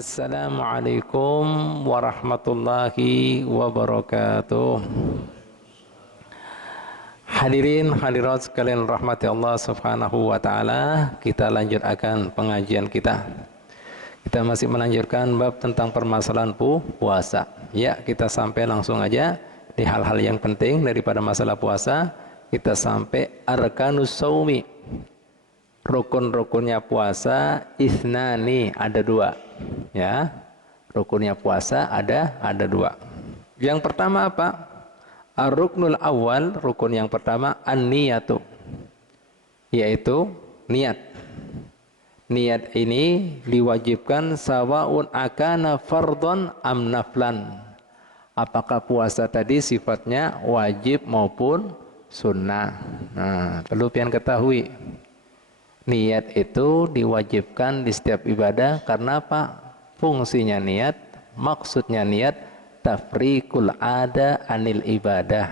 Assalamualaikum warahmatullahi wabarakatuh. Hadirin hadirat sekalian rahmati Allah subhanahu wa ta'ala, kita lanjutkan pengajian kita. Kita masih melanjutkan bab tentang permasalahan puasa. Ya, kita sampai langsung aja di hal-hal yang penting daripada masalah puasa. Kita sampai arkanus saumi. Rukun-rukunnya puasa isnani, ada dua. Ya, rukunnya puasa ada dua. Yang pertama apa? Ar-ruknul awal, rukun yang pertama an-niyatu, yaitu niat. Niat ini diwajibkan sawaun akana fardhon am naflan. Apakah puasa tadi sifatnya wajib maupun sunnah? Nah, perlu pian ketahui. Niat itu diwajibkan di setiap ibadah karena apa? Fungsinya niat, maksudnya niat tafriqul ada anil ibadah.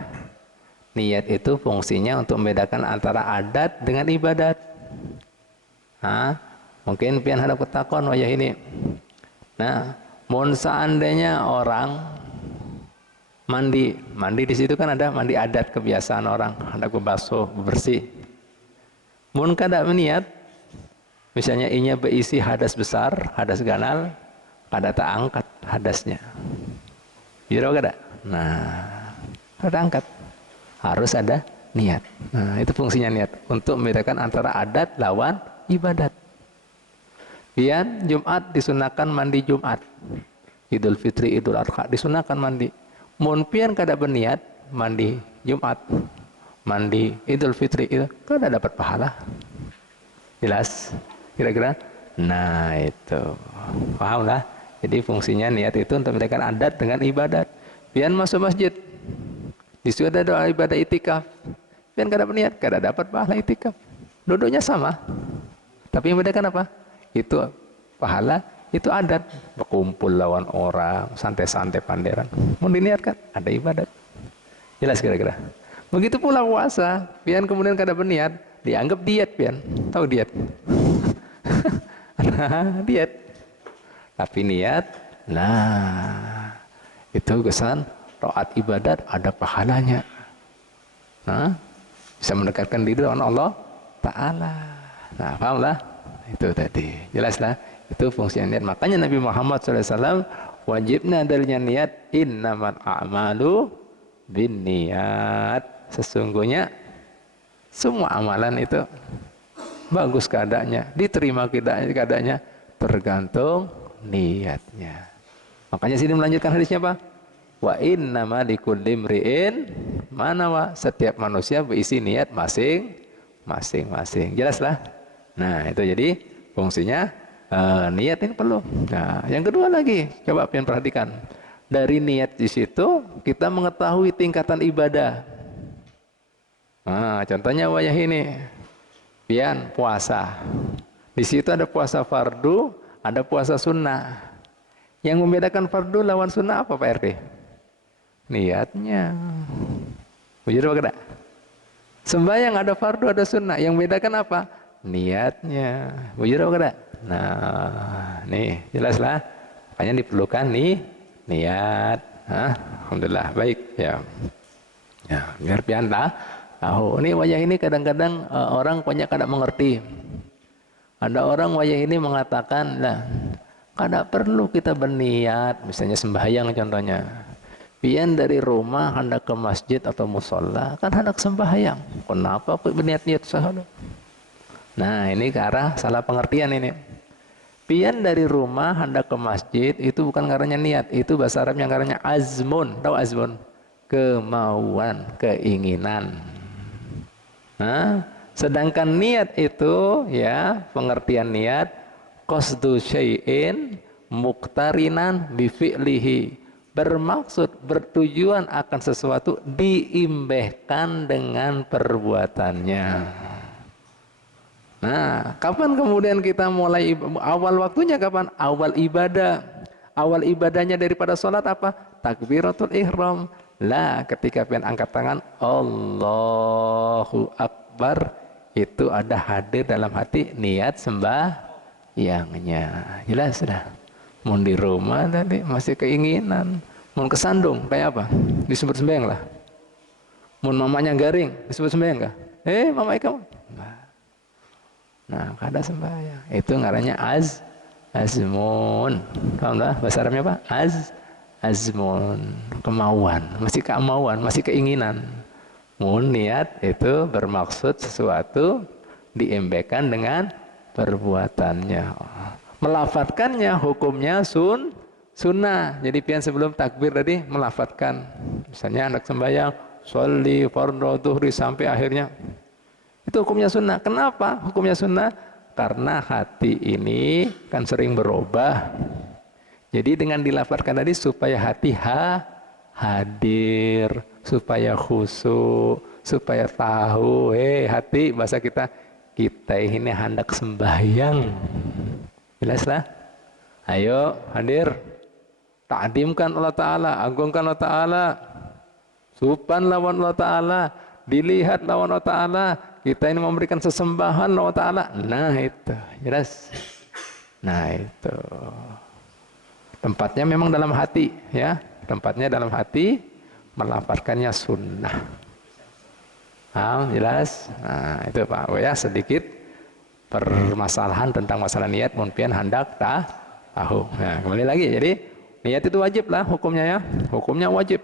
Niat itu fungsinya untuk membedakan antara adat dengan ibadat. Nah, mungkin pian hadap ketakon wajah ini. Nah, mohon seandainya orang mandi di situ kan ada mandi adat, kebiasaan orang, ada basuh, bersih. Mun kada meniat, misalnya inya berisi hadas besar, hadas ganal, kada tak angkat hadasnya. Jiro kada? Nah, kada angkat. Harus ada niat. Nah, itu fungsinya niat untuk membedakan antara adat lawan ibadat. Pian Jumat disunahkan mandi Jumat. Idul Fitri, Idul Adha disunahkan mandi. Mun pian kada berniat mandi Jumat, mandi Idul Fitri itu kada dapat pahala. Jelas? Kira-kira? Nah, itu. Paham lah? Jadi fungsinya niat itu untuk membedakan adat dengan ibadat. Pian masuk masjid, di situ ada doa ibadah itikaf. Pian kada berniat, kada dapat pahala itikaf. Duduknya sama. Tapi yang membedakan apa? Itu pahala, itu adat. Berkumpul lawan orang, santai-santai panderan. Mau diniatkan, ada ibadat. Jelas kira-kira? Begitu pula puasa, pian kemudian kada berniat, dianggap diet pian. Tahu diet? Diet. Tapi niat, nah itu kesan taat ibadat ada pahalanya. Nah, bisa mendekatkan diri dengan Allah Ta'ala. Nah, pahamlah? Itu tadi. Jelaslah? Itu fungsi niat. Makanya Nabi Muhammad SAW wajibnya adanya niat, innamal a'malu bin niat. Sesungguhnya semua amalan itu bagus keadaannya, diterima keadaannya tergantung niatnya. Makanya sini melanjutkan hadisnya apa? Wa innama likulli imri'in manawa, setiap manusia berisi niat masing-masing. Jelaslah? Nah, itu jadi fungsinya niat ini perlu. Nah, yang kedua lagi, coba pian perhatikan. Dari niat di situ kita mengetahui tingkatan ibadah. Nah, contohnya wayah ini. Pian puasa. Di situ ada puasa fardu, ada puasa sunnah. Yang membedakan fardu lawan sunnah apa Pak RT? Niatnya. Bujur apa kada? Sembahyang ada fardu, ada sunnah. Yang membedakan apa? Niatnya. Bujur apa kada? Nah, nih jelaslah. Makanya diperlukan nih niat. Hah? Alhamdulillah baik ya. Ya, biar pian lah. Tahu, ini wajah ini kadang-kadang orang banyak kada mengerti. Ada orang wajah ini mengatakan, lah, kada perlu kita berniat, misalnya sembahyang contohnya. Pian dari rumah hendak ke masjid atau musola, kan hendak sembahyang. Kenapa kok berniat-niat sahaja? Nah, ini ke arah salah pengertian ini. Pian dari rumah hendak ke masjid itu bukan ngarannya niat, itu bahasa Arabnya ngarannya azmun. Tahu azmun? Kemauan, keinginan. Nah, sedangkan niat itu ya, pengertian niat qasdu syai'in muqtarinan bi fi'lihi, bermaksud bertujuan akan sesuatu diimbehkan dengan perbuatannya. Nah, kapan kemudian kita mulai awal waktunya kapan? Awal ibadah. Awal ibadahnya daripada sholat apa? Takbiratul ihram. Lah, ketika pian angkat tangan Allahu Akbar, itu ada hadir dalam hati niat sembahyangnya. Jelas dah. Mun di rumah tadi masih keinginan, mun kesandung kayak apa? Disebut sembahyang lah. Mun mamanya garing disebut sembahyang kah? Mama kamu. Nah, kada sembahyang. Itu ngarannya azmun. Paham lah bahasa Arabnya apa? Azmun, kemauan, masih kemauan, masih keinginan. Mun niat itu bermaksud sesuatu diembekan dengan perbuatannya. Melafatkannya hukumnya sunnah. Jadi pian sebelum takbir tadi melafatkan. Misalnya anak sembahyang, sholli fardhu dhuhri sampai akhirnya. Itu hukumnya sunnah. Kenapa hukumnya sunnah? Karena hati ini kan sering berubah. Jadi dengan dilafalkan tadi supaya hati hadir, supaya khusyuk, supaya tahu, hati bahasa kita ini hendak sembahyang. Jelas lah? Ayo hadir, ta'dimkan Allah Ta'ala, agungkan Allah Ta'ala, supan lawan Allah Ta'ala, dilihat lawan Allah Ta'ala, kita ini memberikan sesembahan lawan Allah Ta'ala. Nah itu, jelas. Nah itu. Tempatnya memang dalam hati, ya. Tempatnya dalam hati, melafalkannya sunnah. Jelas? Nah, itu Pak ya sedikit permasalahan tentang masalah niat mungkin hendak tahu. Nah, kembali lagi. Jadi niat itu wajib lah hukumnya ya. Hukumnya wajib.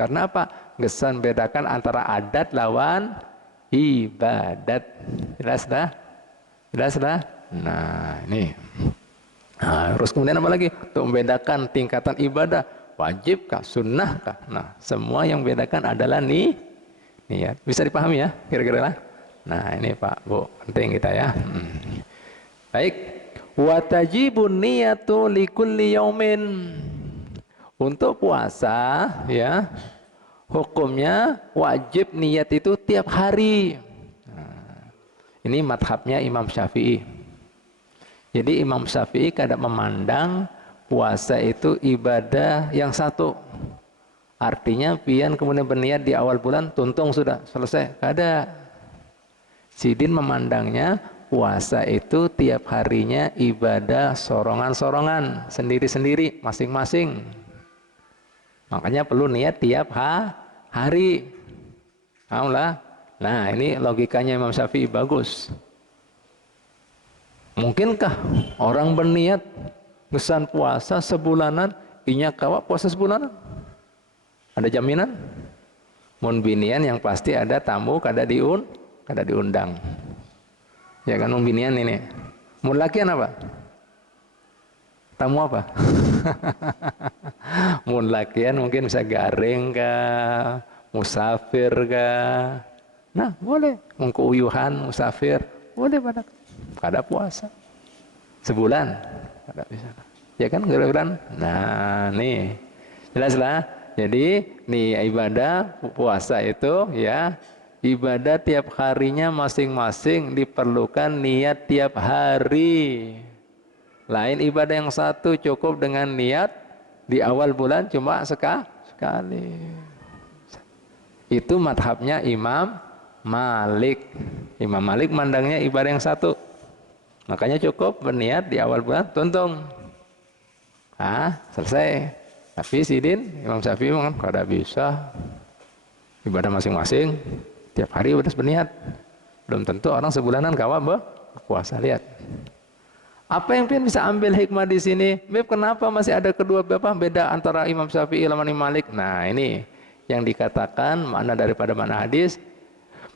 Karena apa? Gesan bedakan antara adat lawan ibadat. Jelas dah? Jelas dah? Nah, ini. Nah, terus kemudian apa lagi? Untuk membedakan tingkatan ibadah, wajib kah, sunnah kah? Nah, semua yang membedakan adalah niat. Bisa dipahami ya, kira-kira lah. Nah, ini Pak, Bu, penting kita ya. Baik. Wa tajibun niyatu likulli yaumin. Untuk puasa, ya, hukumnya wajib niat itu tiap hari. Nah, ini madhabnya Imam Syafi'i. Jadi Imam Syafi'i kadang memandang puasa itu ibadah yang satu. Artinya pian kemudian berniat di awal bulan, tuntung sudah selesai. Kada. Sidin memandangnya puasa itu tiap harinya ibadah sorongan-sorongan, sendiri-sendiri, masing-masing. Makanya perlu niat tiap hari. Pahamlah? Nah, ini logikanya Imam Syafi'i bagus. Mungkinkah orang berniat ngesan puasa sebulanan, inya kawa puasa sebulanan? Ada jaminan? Mun binian yang pasti ada tamu kada diundang. Ya kan mun binian ini. Mun lakian apa? Tamu apa? Mun lakian mungkin bisa garing kah, musafir kah. Nah, boleh. Mun keuyuhan musafir, boleh pada kada puasa sebulan kada bisa ya kan bulan. Nah nih jelaslah. Jadi nih ibadah puasa itu ya ibadah tiap harinya masing-masing diperlukan niat tiap hari. Lain ibadah yang satu cukup dengan niat di awal bulan cuma sekali. Itu madhabnya Imam Malik. Imam Malik mandangnya ibadah yang satu. Makanya cukup berniat di awal bulan tuntung. Selesai. Tapi sidin Imam Syafi'i kan kada bisa. Ibadah masing-masing tiap hari udah berniat. Belum tentu orang sebulanan kawa berpuasa. Lihat. Apa yang pian bisa ambil hikmah di sini? Kenapa masih ada kedua beda antara Imam Syafi'i dan Imam Malik? Nah, ini yang dikatakan makna daripada makna hadis.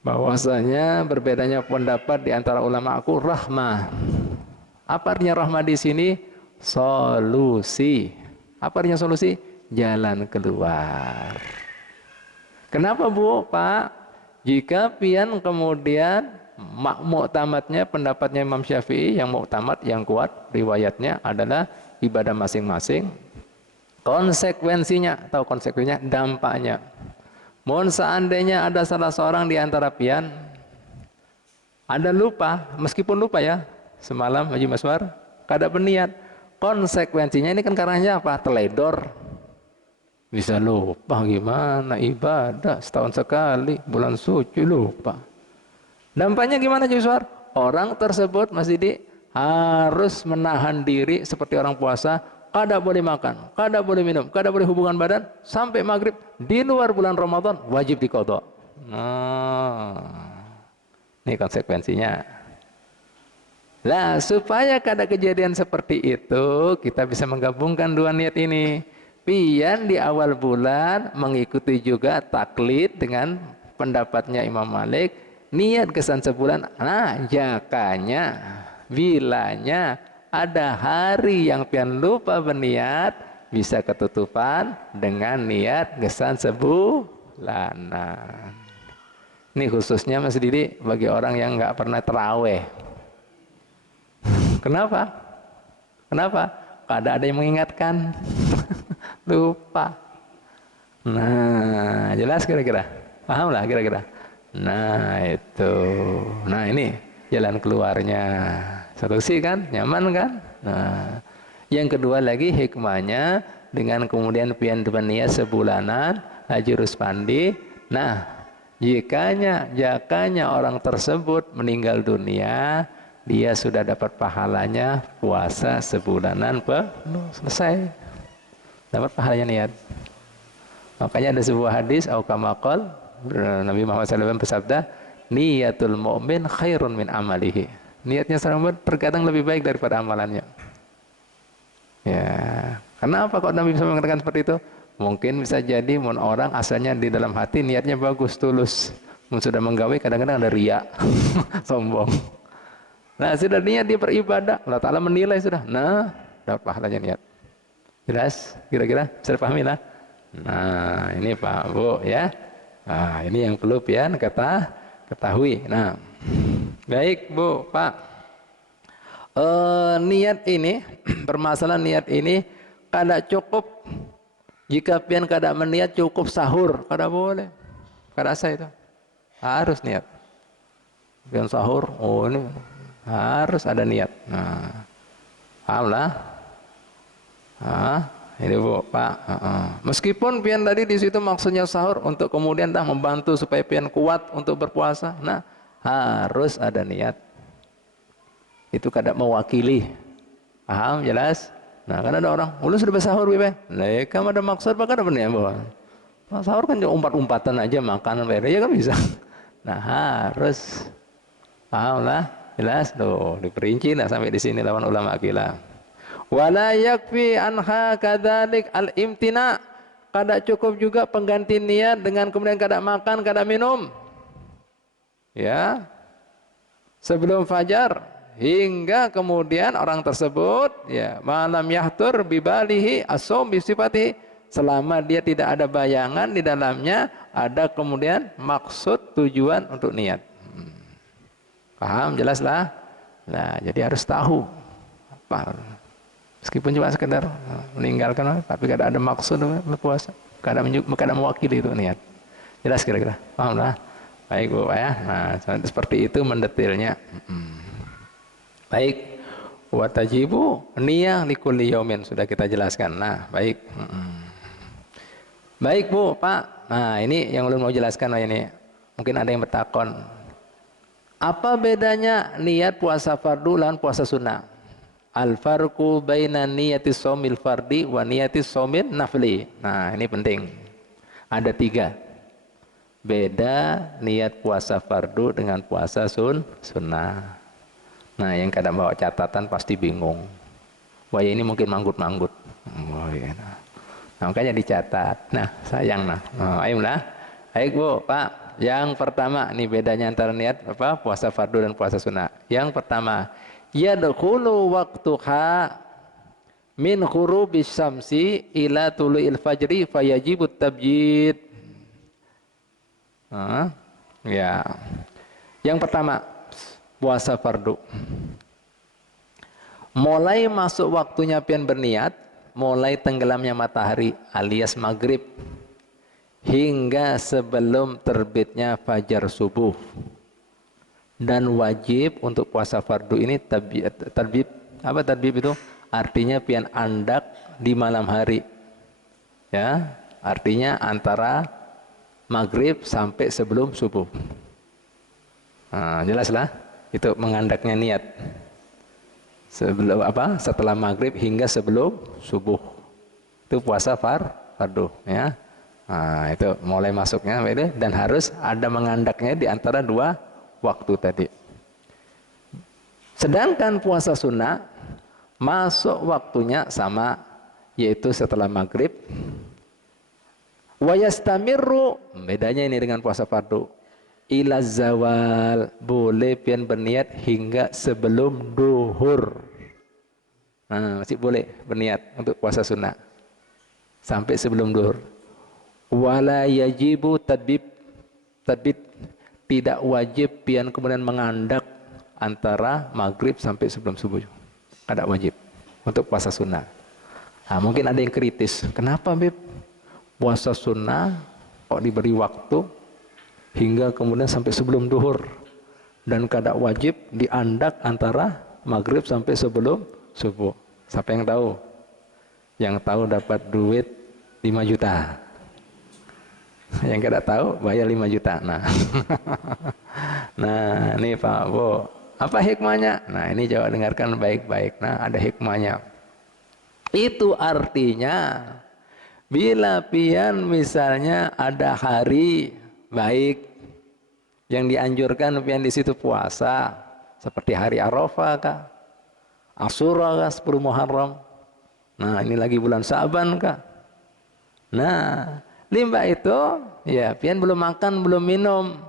Bahwasanya berbedanya pendapat di antara ulama aku rahmah. Apa artinya rahmah di sini? Solusi. Apa artinya solusi? Jalan keluar. Kenapa Bu, Pak? Jika pian kemudian muktamadnya pendapatnya Imam Syafi'i yang muktamad yang kuat riwayatnya adalah ibadah masing-masing. Konsekuensinya atau konsekuensinya dampaknya. Mohon seandainya ada salah seorang di antara pian ada lupa, meskipun lupa ya, semalam Haji Maswar kada berniat, konsekuensinya ini kan karenanya apa? Teledor. Bisa lupa gimana, ibadah setahun sekali, bulan suci lupa. Dampaknya gimana Juswar? Orang tersebut Mas Didi harus menahan diri seperti orang puasa, kada boleh makan, kada boleh minum, kada boleh hubungan badan sampai maghrib di luar bulan Ramadan wajib diqadha. Nah, ini konsekuensinya. Lah supaya kada kejadian seperti itu kita bisa menggabungkan dua niat ini. Pian di awal bulan mengikuti juga taklid dengan pendapatnya Imam Malik, niat kesan sebulan. Nah, jakanya bilanya ada hari yang pian lupa berniat bisa ketutupan dengan niat kesan sebulanan. Ini khususnya Mas Didi bagi orang yang nggak pernah terawih. Kenapa? Kenapa? Kada ada yang mengingatkan. Lupa. Nah, jelas kira-kira? Paham lah kira-kira? Nah, itu. Nah, ini jalan keluarnya. Solusi kan? Nyaman kan? Nah, yang kedua lagi hikmahnya dengan kemudian pian berniat sebulanan, jurus pandi. Nah, jakanya orang tersebut meninggal dunia, dia sudah dapat pahalanya puasa sebulanan penuh. Selesai. Dapat pahalanya niat. Makanya ada sebuah hadis au kama qala Nabi Muhammad SAW bersabda, niyatul mu'min khairun min amalihi. Niatnya seorang mukmin terkadang lebih baik daripada amalannya. Ya, karena apa kok Nabi bisa mengatakan seperti itu? Mungkin bisa jadi orang asalnya di dalam hati niatnya bagus, tulus. Sudah menggawe kadang-kadang ada riya, sombong. Nah, sudah niat dia beribadah, Allah Ta'ala menilai sudah. Nah, dapat pahalanya niat. Jelas? Kira-kira bisa dipahami lah. Nah, ini Pak Bu ya. Nah, ini yang perlu pian ketahui. Nah, baik Bu Pak. Niat ini, permasalahan niat ini kada cukup. Jika pian kada meniat cukup sahur, kada boleh. Kada sah itu. Harus niat. Pian sahur, oh ini harus ada niat. Nah, paham lah. Ini Bu Pak. Meskipun pian tadi di situ maksudnya sahur untuk kemudian dah membantu supaya pian kuat untuk berpuasa. Nah, harus ada niat. Itu kada mewakili. Paham jelas? Nah, kan ada orang, "Ulun sudah bersahur, Bibe." Lah, kamu ada maksud apa kada benar, Bu? Sahur kan cuma umpat-umpatan aja makan ya kan bisa. Nah, harus. Paham lah? Jelas tuh, diperinci lah sampai di sini lawan ulama kita. Wala yakfi anha kadzalik al-imtina. Kada cukup juga pengganti niat dengan kemudian kada makan, kada minum. Ya. Sebelum fajar hingga kemudian orang tersebut ya malam yahtur bibalihi as-shaum bisifatihi, selama dia tidak ada bayangan di dalamnya ada kemudian maksud tujuan untuk niat. Paham jelas lah. Nah, jadi harus tahu apa. Meskipun cuma sekedar meninggalkan, tapi kada ada maksud berpuasa, kada mewakili itu niat. Jelas kira-kira, paham lah. Baik Bu ya. Nah, seperti itu mendetilnya. Baik. Wa tajibu niyah likulli yaumin sudah kita jelaskan. Nah, baik. Baik Bu, Pak. Nah, ini yang ulun mau jelaskan ini. Mungkin ada yang bertakon. Apa bedanya niat puasa fardu dan puasa sunnah? Al-farqu baina niyati shaumil fardi wa niyati shaumil nafli. Nah, ini penting. Ada 3. Beda niat puasa fardu dengan puasa sunnah. Nah, yang kadang bawa catatan pasti bingung. Wah, ini mungkin manggut-manggut. Oh, iya. Nah, makanya dicatat. Nah, sayang nah. Ayolah. Baik Bu, Pak. Yang pertama, ini bedanya antara niat apa? Puasa fardu dan puasa sunnah. Yang pertama, yadkhulu waqtuha min ghurubis syamsi ila tulu'il fajri fayajibut tabjid. Ya. Yang pertama, puasa fardu. Mulai masuk waktunya pian berniat, mulai tenggelamnya matahari alias maghrib hingga sebelum terbitnya fajar subuh. Dan wajib untuk puasa fardu ini tarbib. Apa tarbib itu? Artinya pian andak di malam hari. Ya. artinya antara maghrib sampai sebelum subuh. Nah, jelaslah itu mengandaknya niat. Sebelum apa? Setelah maghrib hingga sebelum subuh. Itu puasa fardu ya. Nah, itu mulai masuknya dan harus ada mengandaknya di antara dua waktu tadi. Sedangkan puasa sunnah masuk waktunya sama, yaitu setelah maghrib. Wa yastamirru, bedanya ini dengan puasa fardu. Ila zawal, boleh pian berniat hingga sebelum duhur. Nah, masih boleh berniat untuk puasa sunnah sampai sebelum duhur. Wala yajibu tadbib, tidak wajib pian kemudian mengandak antara maghrib sampai sebelum subuh. Tidak wajib untuk puasa sunnah. Nah, mungkin ada yang kritis, kenapa Bib puasa sunnah kok diberi waktu hingga kemudian sampai sebelum duhur dan kada wajib diandak antara maghrib sampai sebelum subuh? Siapa yang tahu? Yang tahu dapat duit 5 juta. Yang kada tahu bayar 5 juta. Nah, nah ini Pak Bo, apa hikmahnya? Nah ini coba dengarkan baik-baik. Nah ada hikmahnya. Itu artinya bila pian misalnya ada hari baik yang dianjurkan pian di situ puasa, seperti hari Arafah kah, Asyura kah, 10 Muharram. Nah ini lagi bulan Sa'ban kah. Nah limbah itu ya pian belum makan belum minum,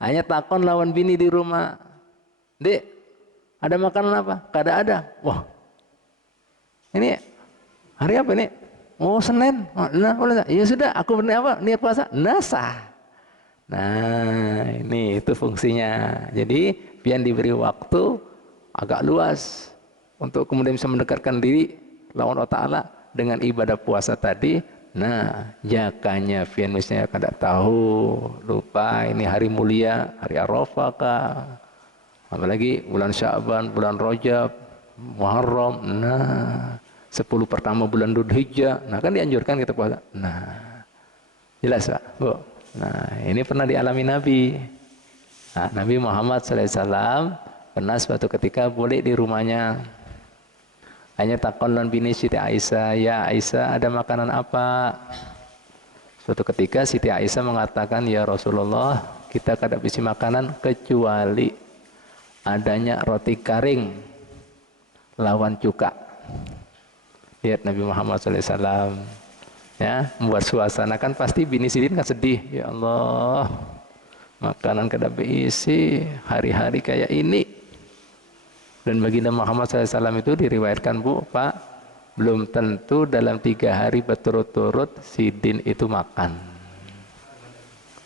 hanya takon lawan bini di rumah, Dek ada makanan apa? Kada ada. Wah ini hari apa ini? Oh Senin. Nah, ya sudah aku berniat apa? Niat puasa. Sah. Nah ini itu fungsinya. Jadi pian diberi waktu agak luas untuk kemudian bisa mendekatkan diri lawan Allah Ta'ala dengan ibadah puasa tadi. Nah jakanya pian misalnya kada tahu, lupa ini hari mulia, hari Arafah kah, apalagi bulan Sya'ban, bulan Rajab, Muharram. Nah 10 pertama bulan Dzulhijjah. Nah kan dianjurkan kita puasa. Nah jelas Pak Bu. Nah ini pernah dialami Nabi. Nah, Nabi Muhammad SAW pernah suatu ketika boleh di rumahnya, hanya takon bini Siti Aisyah, ya Aisyah ada makanan apa? Suatu ketika Siti Aisyah mengatakan, ya Rasulullah kita kada bisa makanan kecuali adanya roti kering lawan cuka. Lihat Nabi Muhammad SAW ya membuat suasana, kan pasti bini Sidin kan sedih, ya Allah makanan kada berisi hari-hari kayak ini. Dan baginda Muhammad SAW itu diriwayatkan Bu Pak, belum tentu dalam 3 hari berturut-turut Sidin itu makan.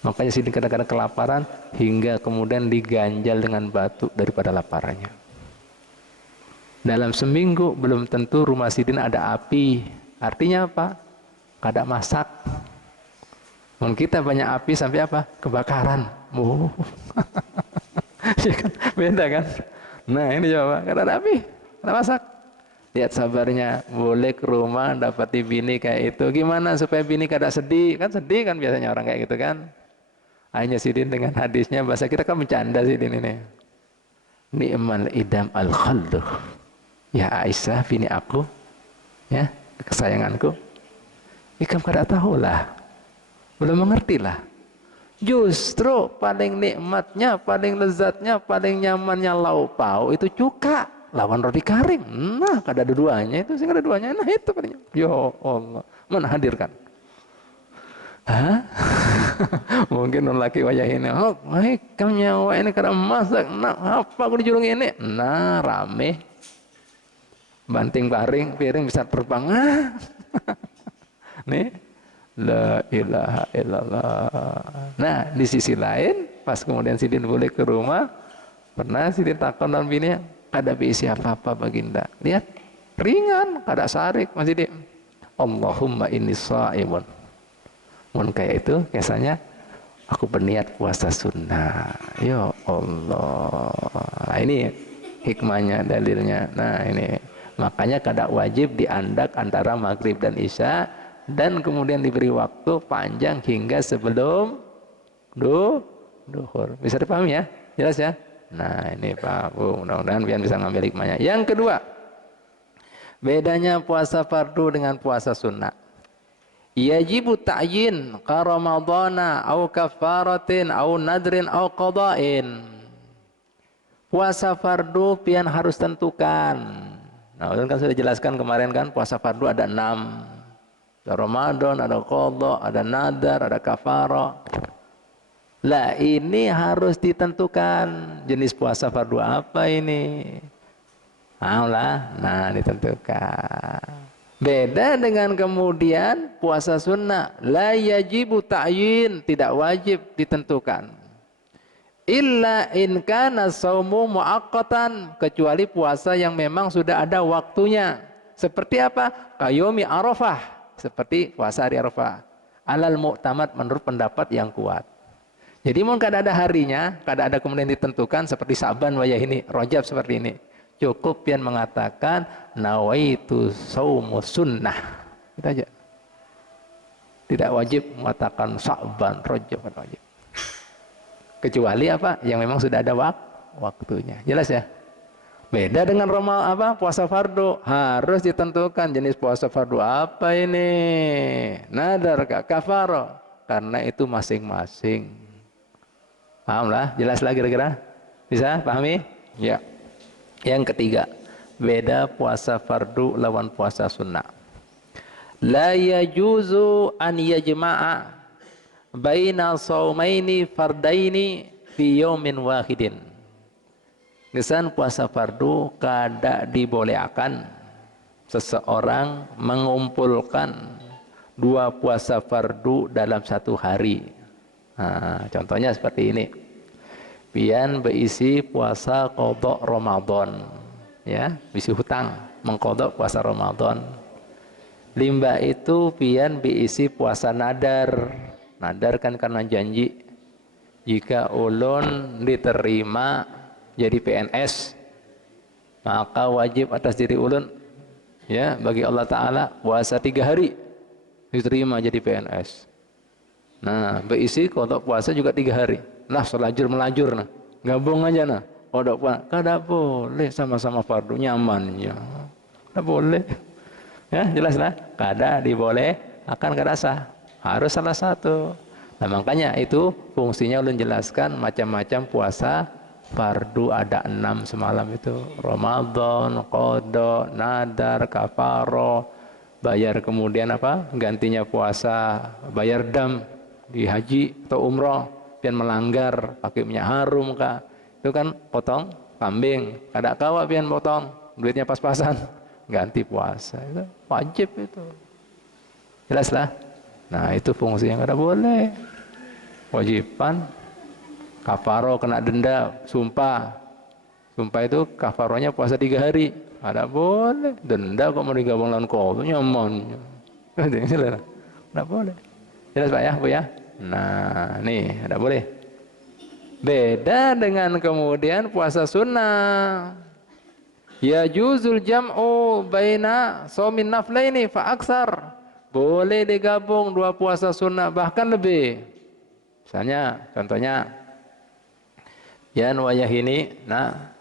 Makanya Sidin kadang-kadang kelaparan hingga kemudian diganjal dengan batu daripada laparannya. Dalam seminggu belum tentu rumah Sidin ada api. Artinya apa? Kada masak. Mungkin kita banyak api sampai apa? Kebakaran. Oh. Ya kan? Beda kan? Nah ini coba, kada ada api, kada masak. Lihat sabarnya, boleh ke rumah dapati bini kayak itu. Gimana supaya bini kada sedih? Kan sedih kan biasanya orang kayak gitu kan. Hanya Sidin dengan hadisnya, bahasa kita kan bercanda Sidin ini. Ni'mal idam al-khalduh. Ya Aisyah bini aku, ya kesayanganku, ikam kada tahulah, belum mengerti lah. Justru paling nikmatnya, paling lezatnya, paling nyamannya lauk pauk itu cuka lawan roti kering. Nah kada ada duanya itu, sih kada ada duanya. Nah itu katanya. Ya Allah, mana hadirkan? Hah? Mungkin orang laki wajah ini, oh, kamu nyawa ini kada masak, nah apa aku dijulung ini? Nah rame. Banting piring bisa terbang. Nih, la ilaha illallah. Nah, di sisi lain, pas kemudian Sidin boleh ke rumah, pernah Sidin takon dan bininya, kada berisi apa-apa baginda. Lihat, ringan, kada sarik, masih di Allahumma inni sha'imun. Mun kayak itu, biasanya aku berniat puasa sunnah. Ya Allah. Nah, ini hikmahnya, dalilnya. Nah, ini makanya kada wajib diandak antara maghrib dan isya, dan kemudian diberi waktu panjang hingga sebelum duhur. Bisa dipahami ya? Jelas ya? Nah ini Pak Bu, mudah-mudahan pian bisa ngambil hikmahnya. Yang kedua, bedanya puasa fardu dengan puasa sunnah. Yajibu ta'yin ka ramadhana au kafaratin au nadrin au qada'in. Puasa fardu pian harus tentukan. Nah, kan sudah jelaskan kemarin kan puasa fardu ada 6. Ada Ramadan, ada qadha, ada nadar, ada kafarah. Lah ini harus ditentukan jenis puasa fardu apa ini. Nah ditentukan. Beda dengan kemudian puasa sunnah. La yajibu ta'yin, tidak wajib ditentukan. Illa in kana saumu muaqqatan, kecuali puasa yang memang sudah ada waktunya. Seperti apa? Qayomi Arafah, seperti puasa hari Arafah. Alal mu'tamad, menurut pendapat yang kuat. Jadi mungkin kada ada harinya, kada ada kemudian ditentukan seperti Sa'ban wayah ini, Rajab seperti ini. Cukup pian mengatakan nawaitu saumu sunnah. Itu aja. Tidak wajib mengatakan Sa'ban, Rajab, wajib. Kecuali apa? Yang memang sudah ada waktunya. Jelas ya? Beda dengan puasa fardu, harus ditentukan jenis puasa fardu apa ini. Nadar kafarah, karena itu masing-masing. Paham lah? Jelas lah kira-kira? Bisa pahami? Ya. Yang ketiga, beda puasa fardu lawan puasa sunnah. La yajuzu an yajma'a baina shaumaini fardaini fi yaumin wahidin. Kesan puasa fardu kada dibolehkan seseorang mengumpulkan 2 puasa fardu dalam satu hari. Nah, contohnya seperti ini. Pian berisi puasa qadha Ramadan, ya, berisi hutang, mengqadha puasa Ramadan. Limba itu pian berisi puasa nadar. Nadar kan karena janji jika ulun diterima jadi PNS, maka wajib atas diri ulun, ya, bagi Allah Ta'ala puasa 3 hari diterima jadi PNS. Nah, berisi kodok puasa juga 3 hari. Nah, selajur melajur, nah, gabung aja nah. Kodok puasa, kada boleh sama-sama fardu nyamannya. Kada boleh. Ya, jelas lah. Kada diboleh, akan kada sah. Harus salah satu. Nah, makanya itu fungsinya ulun jelaskan macam-macam puasa fardu ada 6 semalam itu. Ramadan, qadha, nadar, kafarah, bayar kemudian apa? Gantinya puasa, bayar dam di haji atau umroh, pian melanggar pakai minyak harum kah, itu kan potong kambing, kada kawa pian potong duitnya pas-pasan, ganti puasa, itu wajib itu, jelas lah. Nah itu fungsi yang kada boleh, wajiban. Kafaro kena denda, sumpah itu kafaronya puasa 3 hari, kada boleh, denda kok mau digabung lawan kau nyaman, kada boleh, jelas Pak ya Bu ya. Nah, nih ada boleh. Beda dengan kemudian puasa sunnah. Ya juzul jam'u baina shaumin naflaini fa aksar. Boleh digabung 2 puasa sunnah bahkan lebih. Misalnya contohnya yan wayah ini, nah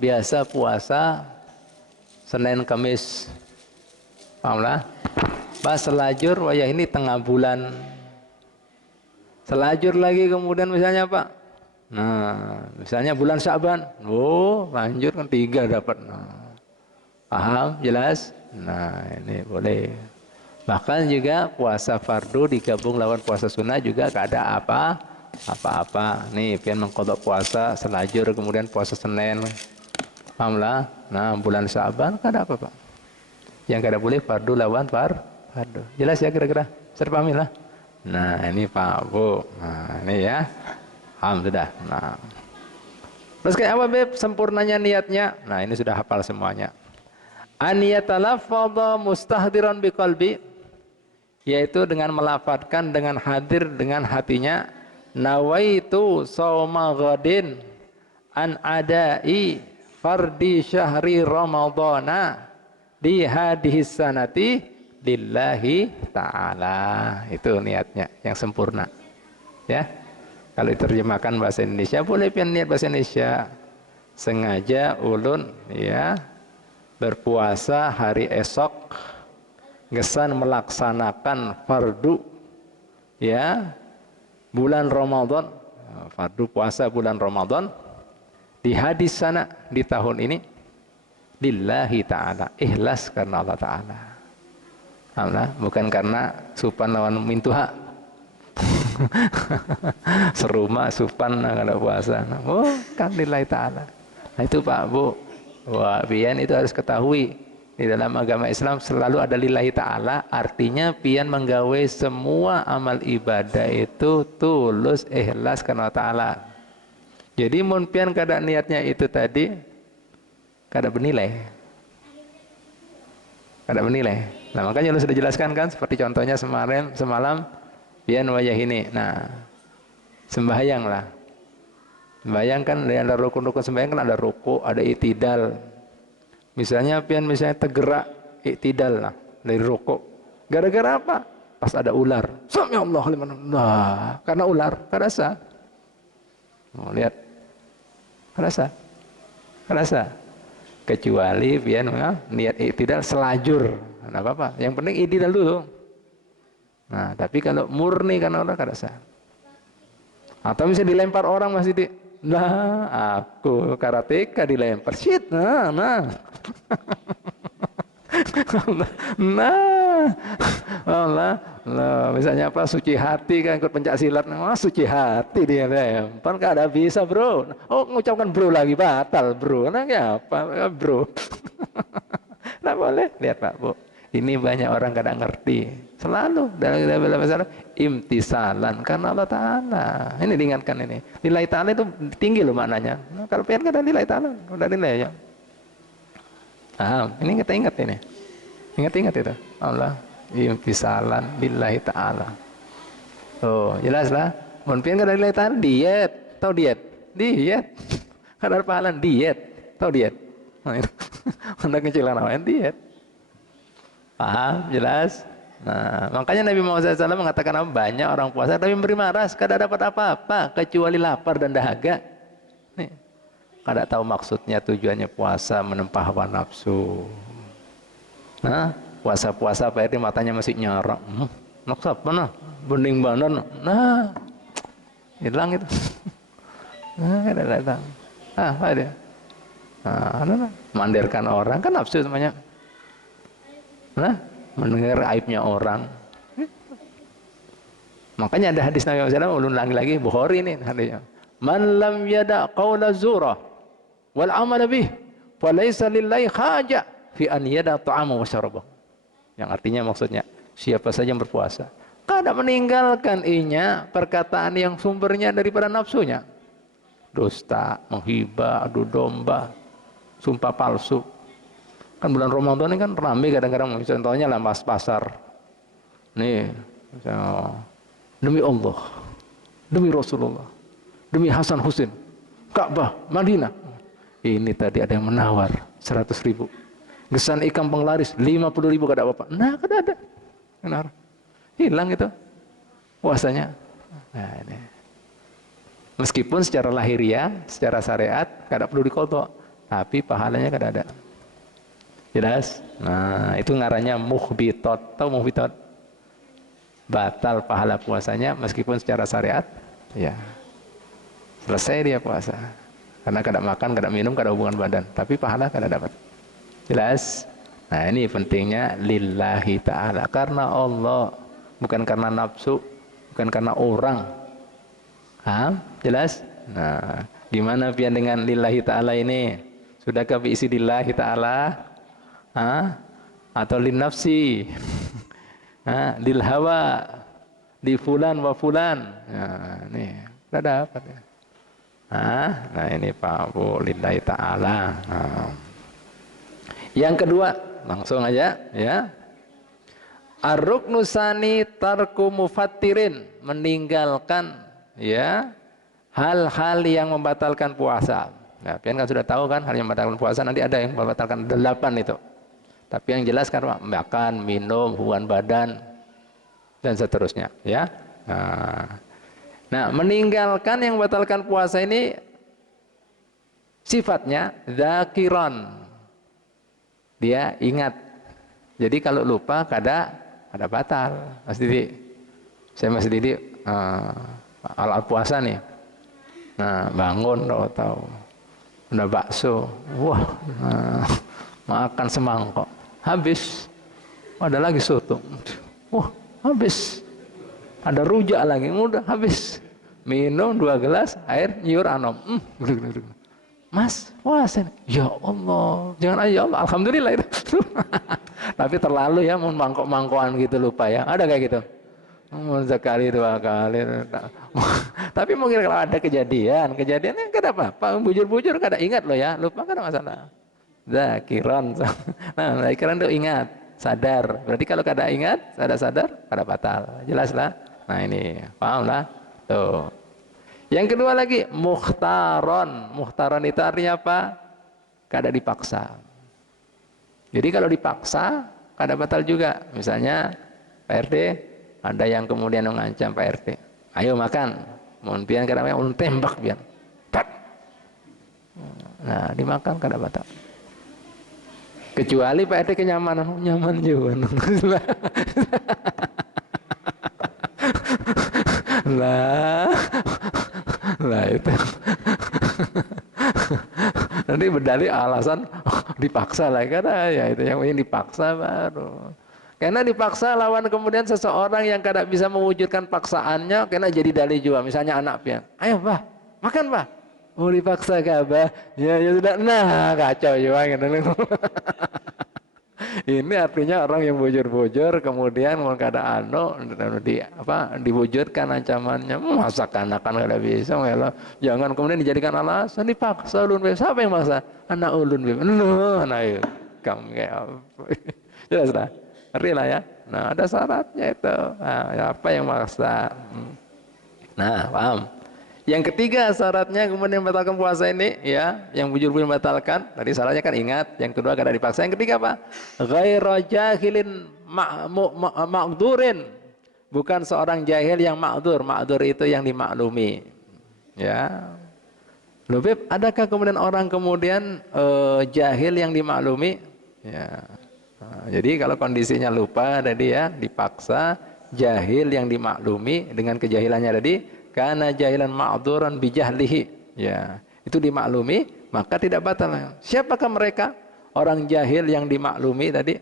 biasa puasa Senin Kamis. Pahamlah? Pas selajur wayah ini tengah bulan, selajur lagi kemudian misalnya Pak, nah misalnya bulan Sa'ban, lanjut kan 3 dapat. Nah, paham jelas? Nah ini boleh. Bahkan juga puasa fardu digabung lawan puasa sunnah juga kada apa-apa. Nih pian mengqadha puasa selajur kemudian puasa Senin, pahamlah? Nah bulan Sa'ban kada apa Pak. Yang kada boleh fardu lawan fardu. Jelas ya kira-kira? Bisa dipahami lah. Nah ini Pak Bu. Nah ini ya. Paham sudah. Nah. Terus kayak apa Beb? Sempurnanya niatnya. Nah ini sudah hafal semuanya. An yatalaffadha mustahdiran biqalbi, yaitu dengan melafadzkan dengan hadir dengan hatinya, nawaitu shauma ghadin an adai fardi syahri ramadhana di hadis sanati lillahi ta'ala. Itu niatnya yang sempurna. Ya. Kalau diterjemahkan bahasa Indonesia, boleh pian niat bahasa Indonesia. Sengaja ulun ya berpuasa hari esok gesan melaksanakan fardu ya bulan Ramadan, fardu puasa bulan Ramadan di hadis sana di tahun ini lillahi ta'ala, ikhlas karena Allah ta'ala. Allah, bukan karena supan lawan mintuha. Serumah supan kalau puasa. Oh, kan lillahi ta'ala. Nah itu Pak Bu. Wah, pian itu harus ketahui. Di dalam agama Islam selalu ada lillahi ta'ala. Artinya pian menggawe semua amal ibadah itu tulus ikhlas karena Allah ta'ala. Jadi mun pian kada niatnya itu tadi kada bernilai. Kada bernilai. Nah makanya lu sudah jelaskan kan, seperti contohnya semalam pian wajah ini. Nah sembahyang lah. Bayangkan ada rukun-rukun sembahyang kan ada ruku, ada itidal. Misalnya pian tergerak itidal lah dari ruku. Gara-gara apa? Pas ada ular. Sami Allah liman. Nah, karena ular, kada sah. Oh, lihat. Kada sah. Kada sah. Kecuali pian niat itidal selajur. Enggak apa-apa. Yang penting itidal dulu. Nah, tapi kalau murni karena Allah kada sah. Atau misalnya dilempar orang masih di nah, aku karateka dilempar. Shit, nah. Nah, Allah, misalnya apa suci hati kan ikut pencak silat, suci hati dia lempar, kan ada bisa bro. Oh mengucapkan bro lagi batal bro, nah apa bro? Nah boleh lihat Pak Bu. Ini banyak orang kadang ngerti. Selalu dalam masalah imtisalan karena Allah Ta'ala. Ini diingatkan ini. Nilai Ta'ala itu tinggi loh maknanya. Nah, kalau pengen kan ada nilai Ta'ala. Udah nilai ya. Ini kita ingat ini. Ingat-ingat itu. Allah imtisalan lillahi Ta'ala. Oh jelas lah. Mun pengen kan ada nilai Ta'ala. Diet. Tahu diet? Diet. Kan ada pahala diet. Tahu diet? Nah itu. Anda kecilan awalnya diet. Paham? Jelas? Nah, makanya Nabi Muhammad SAW mengatakan banyak orang puasa tapi memberi maras, kada dapat apa-apa kecuali lapar dan dahaga. Nih, kada tahu maksudnya tujuannya puasa menempah hawa nafsu. Nah, puasa-puasa apa itu matanya masih nyarang. Nafsu apa nah? Bening banan. Nah, hilang itu. Nah, kada datang. Ada. Nah, mandirkan orang kan nafsu semuanya. Nah, mendengar aibnya orang. Makanya ada hadis Nabi Muhammad SAW, ulun lagi Bukhari ini hadisnya. Man lam yada qawla zura wal amal bih falaysa lillahi haja fi an yada ta'ama wa syarabah. Yang artinya maksudnya siapa saja yang berpuasa kada meninggalkan inya perkataan yang sumbernya daripada nafsunya. Dusta, menghibah, adu domba, sumpah palsu. Kan bulan Ramadan ini kan ramai kadang-kadang, contohnya lah mas pasar nih misalnya, demi Allah, demi Rasulullah, demi Hasan Husin, Ka'bah, Madinah, ini tadi ada yang menawar 100.000, gesan ikan penglaris 50.000 kada apa-apa. Nah kada ada, benar hilang itu puasanya. Nah ini meskipun secara lahiriah, secara syariat kada perlu dikodok, tapi pahalanya kada ada. Jelas? Nah, itu ngarannya muhbitot. Tahu muhbitot? Batal pahala puasanya meskipun secara syariat, ya. Selesai dia puasa. Karena kada makan, kada minum, kada hubungan badan, tapi pahala kada dapat. Jelas? Nah, ini pentingnya lillahi ta'ala. Karena Allah, bukan karena nafsu, bukan karena orang. Jelas? Nah, gimana pian dengan lillahi ta'ala ini? Sudahkah diisi lillahi ta'ala? Atau lin nafsi, lil hawa, di fulan wa fulan. Nah, ini sudah dapat ya. Nah ini Pak Bu lillahi ta'ala. Yang kedua langsung aja ya. Ar-ruknu tsani tarku mufattirin, meninggalkan ya hal-hal yang membatalkan puasa. Nah, pian kan sudah tahu kan hal yang membatalkan puasa, nanti ada yang membatalkan 8 itu. Tapi yang jelas kan makan, minum, hubungan badan dan seterusnya, ya. Nah, meninggalkan yang batalkan puasa ini sifatnya zakiran. Dia ingat. Jadi kalau lupa kada batal. Mas Didi. Saya Mas Didi alat puasa nih. Nah, bangun tahu. Udah bakso. Wah, makan semangkok. Habis. Ada lagi soto. Wah, habis. Ada rujak lagi. Udah habis. Minum 2 gelas air nyur anom. Mas, puasa. Ya Allah. Jangan aja ya Allah. Alhamdulillah itu. Tapi terlalu ya mangkok-mangkokan gitu lupa ya. Ada kayak gitu. Sekali 2 kali. Tapi mungkin kalau ada kejadiannya kada apa-apa. Bujur-bujur kada ingat loh ya. Lupa kada masalah. Zakiran. Nah, zakiran itu ingat, sadar. Berarti kalau kada ingat, sadar, kada batal. Jelas lah. Nah ini, paham lah. Tuh. Yang kedua lagi, mukhtaron. Mukhtaron itu artinya apa? Kada dipaksa. Jadi kalau dipaksa, kada batal juga. Misalnya, Pak RT, ada yang kemudian mengancam Pak RT. Ayo makan. Mohon pian kada ulun tembak pian. Nah, dimakan kada batal. Kecuali Pak RT kenyamanan, nyaman juga. lah itu nanti berdalih alasan dipaksa lah karena ya itu yang ingin dipaksa baru karena dipaksa lawan kemudian seseorang yang kada bisa mewujudkan paksaannya kena jadi dalih juga. Misalnya anak pian, ayo bah makan bah, mau dipaksa kah bah, ya sudah, nah kacau juga gitu. Ini artinya orang yang bujur-bujur kemudian mau kada diwujudkan ancamannya. Masa kanakan kada bisa jangan kemudian dijadikan alasan dipaksa ulun. Siapa yang maksa? Anak ulun. Nah, ayo kamu kayak apa? Jelas lah. Ngerti lah ya. Nah, ada syaratnya itu. Nah, apa yang maksa? Nah, paham. Yang ketiga syaratnya kemudian membatalkan puasa ini ya, yang bujur-bujur membatalkan. Tadi syaratnya kan ingat, yang kedua kada dipaksa. Yang ketiga apa? Ghairu jahilin ma'dzurin. Bukan seorang jahil yang ma'dzur. Ma'dzur itu yang dimaklumi. Ya. Lebih adakah kemudian orang kemudian jahil yang dimaklumi? Ya. Nah, jadi kalau kondisinya lupa tadi ya, dipaksa, jahil yang dimaklumi dengan kejahilannya tadi, karena jahilan ma'dzuran bijahlihi, ya itu dimaklumi maka tidak batal. Siapakah mereka? Orang jahil yang dimaklumi tadi,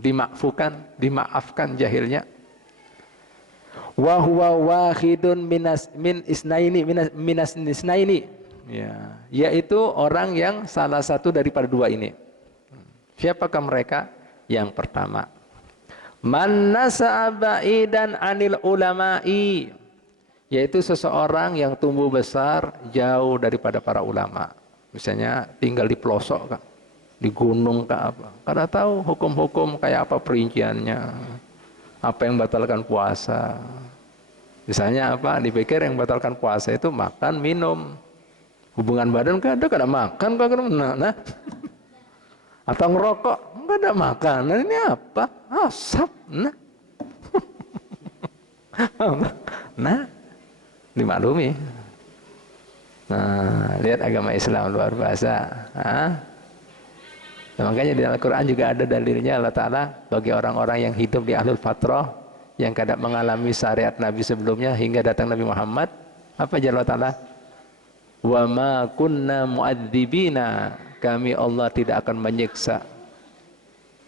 dimaafkan jahilnya. Wa huwa wahidun min isnaini, ya yaitu orang yang salah satu daripada 2 ini. Siapakah mereka? Yang pertama, man nasa'a ba'idan anil ulama'i, yaitu seseorang yang tumbuh besar jauh daripada para ulama. Misalnya tinggal di pelosok kah, di gunung kah apa, kada tahu hukum-hukum kayak apa perinciannya, apa yang batalkan puasa. Misalnya apa, dipikir yang batalkan puasa itu makan, minum, hubungan badan kada makan kah, nah. Atau ngerokok kada makan, nah ini apa, asap, nah dimaklumi. Nah, lihat agama Islam luar biasa. Nah, makanya di Al-Quran juga ada dalilnya Allah Ta'ala bagi orang-orang yang hidup di ahlul fatrah, yang kada mengalami syariat Nabi sebelumnya hingga datang Nabi Muhammad. Apa aja Allah Ta'ala? Wa ma kunna mu'adzibina, kami Allah tidak akan menyiksa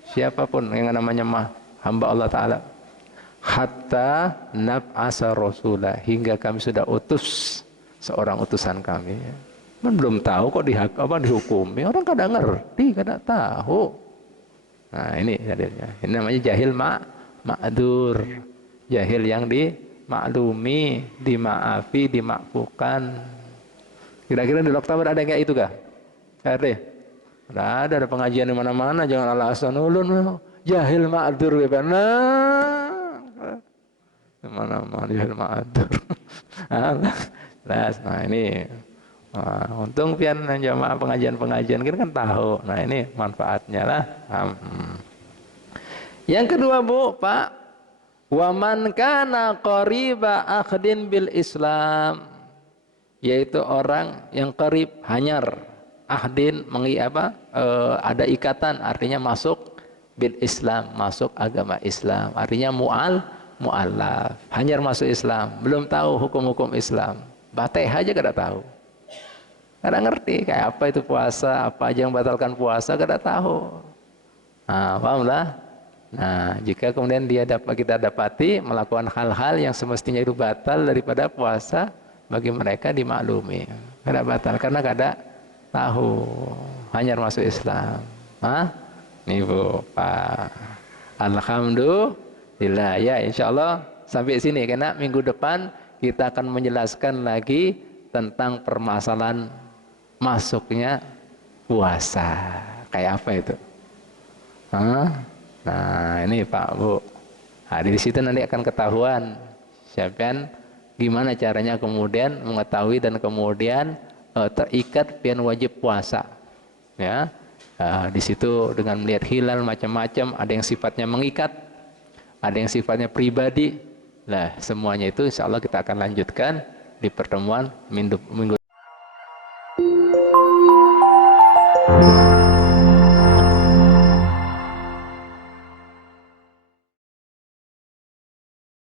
siapapun yang namanya hamba Allah Ta'ala, hatta nab'asa rasulah, hingga kami sudah utus seorang utusan kami. Belum tahu kok dihukumi, orang kada ngerti, kada tahu. Nah ini dalilnya. Ini namanya jahil ma'dur, jahil yang dimaklumi, dimaafi, dimakfukan. Kira-kira di Oktober ada kayak itu kah? Ada pengajian di mana-mana, jangan alasan ulun jahil ma'dur. Mana-mana jahil ma'dur. Nah ini Nah, untung pian jamaah pengajian-pengajian kita kan tahu. Nah, ini manfaatnya lah. Yang kedua, Bu, Pak, wa man kana qariba akhdin bil Islam, yaitu orang yang qarib, hanyar, ahdin ada ikatan, artinya masuk bil Islam, masuk agama Islam, artinya mu'allaf, hanyar masuk Islam, belum tahu hukum-hukum Islam, Fatihah aja kada tahu, kada ngerti kayak apa itu puasa, apa aja yang batalkan puasa kada tahu. Nah, pahamlah. Nah, jika kemudian kita dapati melakukan hal-hal yang semestinya itu batal daripada puasa, bagi mereka dimaklumi kada batal karena kada tahu, hanyar masuk Islam. Nih Bu, Pak. Alhamdulillah ya, insya Allah sampai sini, karena minggu depan kita akan menjelaskan lagi tentang permasalahan masuknya puasa. Kayak apa itu? Nah, ini Pak Bu. Nah, di situ nanti akan ketahuan siapa gimana caranya kemudian mengetahui dan kemudian terikat pian wajib puasa. Ya. Di situ dengan melihat hilal macam-macam, ada yang sifatnya mengikat, ada yang sifatnya pribadi. Nah, semuanya itu insya Allah kita akan lanjutkan di pertemuan minggu